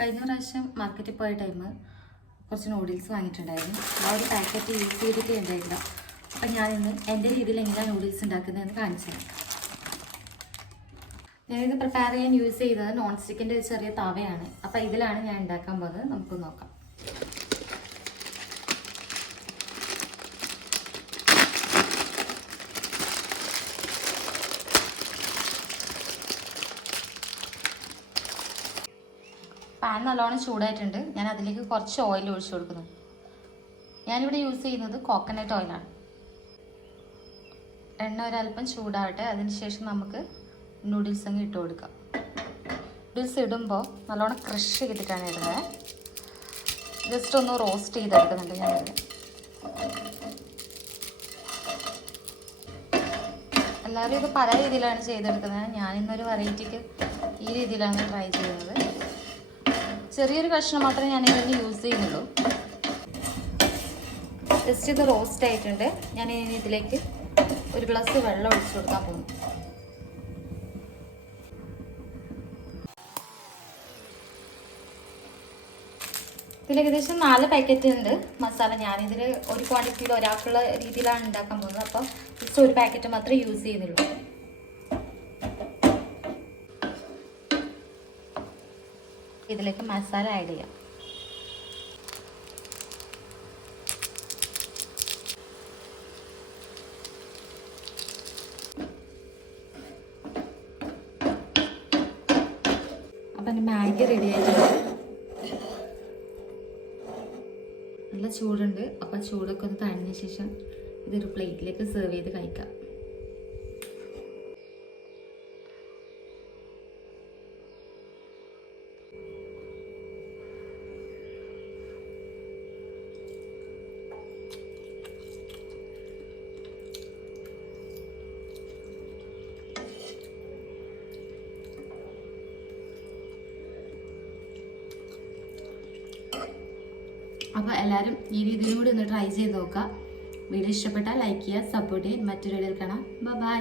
കഴിഞ്ഞ പ്രാവശ്യം മാർക്കറ്റിൽ പോയ ടൈം കുറച്ച് നൂഡിൽസ് വാങ്ങിയിട്ടുണ്ടായിരുന്നു. ആ ഒരു പാക്കറ്റ് യൂസ് ചെയ്തിട്ടേ ഉണ്ടായില്ല. അപ്പം ഞാനിന്ന് എൻ്റെ രീതിയിൽ എങ്ങനെയാണ് നൂഡിൽസ് ഉണ്ടാക്കുന്നതെന്ന് കാണിച്ചു തരാം. ഞാനിത് പ്രിപ്പയർ ചെയ്യാൻ യൂസ് ചെയ്തത് നോൺ സ്റ്റിക്കിൻ്റെ ഒരു ചെറിയ തവയാണ്. അപ്പോൾ ഇതിലാണ് ഞാൻ ഉണ്ടാക്കാൻ പോകുന്നത്. നമുക്ക് നോക്കാം. പാൻ നല്ലോണം ചൂടായിട്ടുണ്ട്. ഞാൻ അതിലേക്ക് കുറച്ച് ഓയിൽ ഒഴിച്ചു കൊടുക്കുന്നു. ഞാനിവിടെ യൂസ് ചെയ്യുന്നത് കോക്കനട്ട് ഓയിലാണ്. എണ്ണ ഒരല്പം ചൂടാവട്ടെ. അതിനുശേഷം നമുക്ക് നൂഡിൽസ് അങ്ങ് ഇട്ട് കൊടുക്കാം. നൂഡിൽസ് ഇടുമ്പോൾ നല്ലോണം ക്രഷ് ചെയ്തിട്ടാണ് ഇടുന്നത്. ജസ്റ്റ് ഒന്ന് റോസ്റ്റ് ചെയ്തെടുക്കുന്നുണ്ട് ഞാനിത്. എല്ലാവരും ഇത് പല രീതിയിലാണ് ചെയ്തെടുക്കുന്നത്. ഞാനിന്നൊരു വെറൈറ്റിക്ക് ഈ രീതിയിലാണ് ട്രൈ ചെയ്യുന്നത്. ചെറിയൊരു കഷ്ണം മാത്രമേ ഞാൻ ഇതിന് യൂസ് ചെയ്യുന്നുള്ളൂ. ജസ്റ്റ് ഇത് റോസ്റ്റ് ആയിട്ടുണ്ട്. ഞാൻ ഇനി ഇതിലേക്ക് ഒരു ഗ്ലാസ് വെള്ളം ഒഴിച്ചു കൊടുക്കാൻ പോകുന്നു. ഇതിൽ ഏകദേശം 4 പാക്കറ്റ് ഉണ്ട് മസാല. ഞാനിതിൽ ഒരു ക്വാണ്ടിറ്റിയിൽ ഒരാൾക്കുള്ള രീതിയിലാണ് ഉണ്ടാക്കാൻ പോകുന്നത്. അപ്പോൾ ജസ്റ്റ് ഒരു പാക്കറ്റ് മാത്രമേ യൂസ് ചെയ്യുന്നുള്ളൂ. ഇതിലേക്ക് മസാല ആഡ് ചെയ്യാം. അപ്പം എൻ്റെ മാഗി റെഡി ആയിട്ടുണ്ട്. നല്ല ചൂടുണ്ട്. അപ്പം ചൂടൊക്കെ ഒന്ന് തണിഞ്ഞ ശേഷം ഇതൊരു പ്ലേറ്റിലേക്ക് സെർവ് ചെയ്ത് കഴിക്കാം. അപ്പോൾ എല്ലാവരും ഈ രീതിയിലും കൂടി ഒന്ന് ട്രൈ ചെയ്ത് നോക്കുക. വീഡിയോ ഇഷ്ടപ്പെട്ടാൽ ലൈക്ക് ചെയ്യുക, സപ്പോർട്ട് ചെയ്യുക. മറ്റൊരു വീഡിയോയിൽ കാണാം. ബൈ.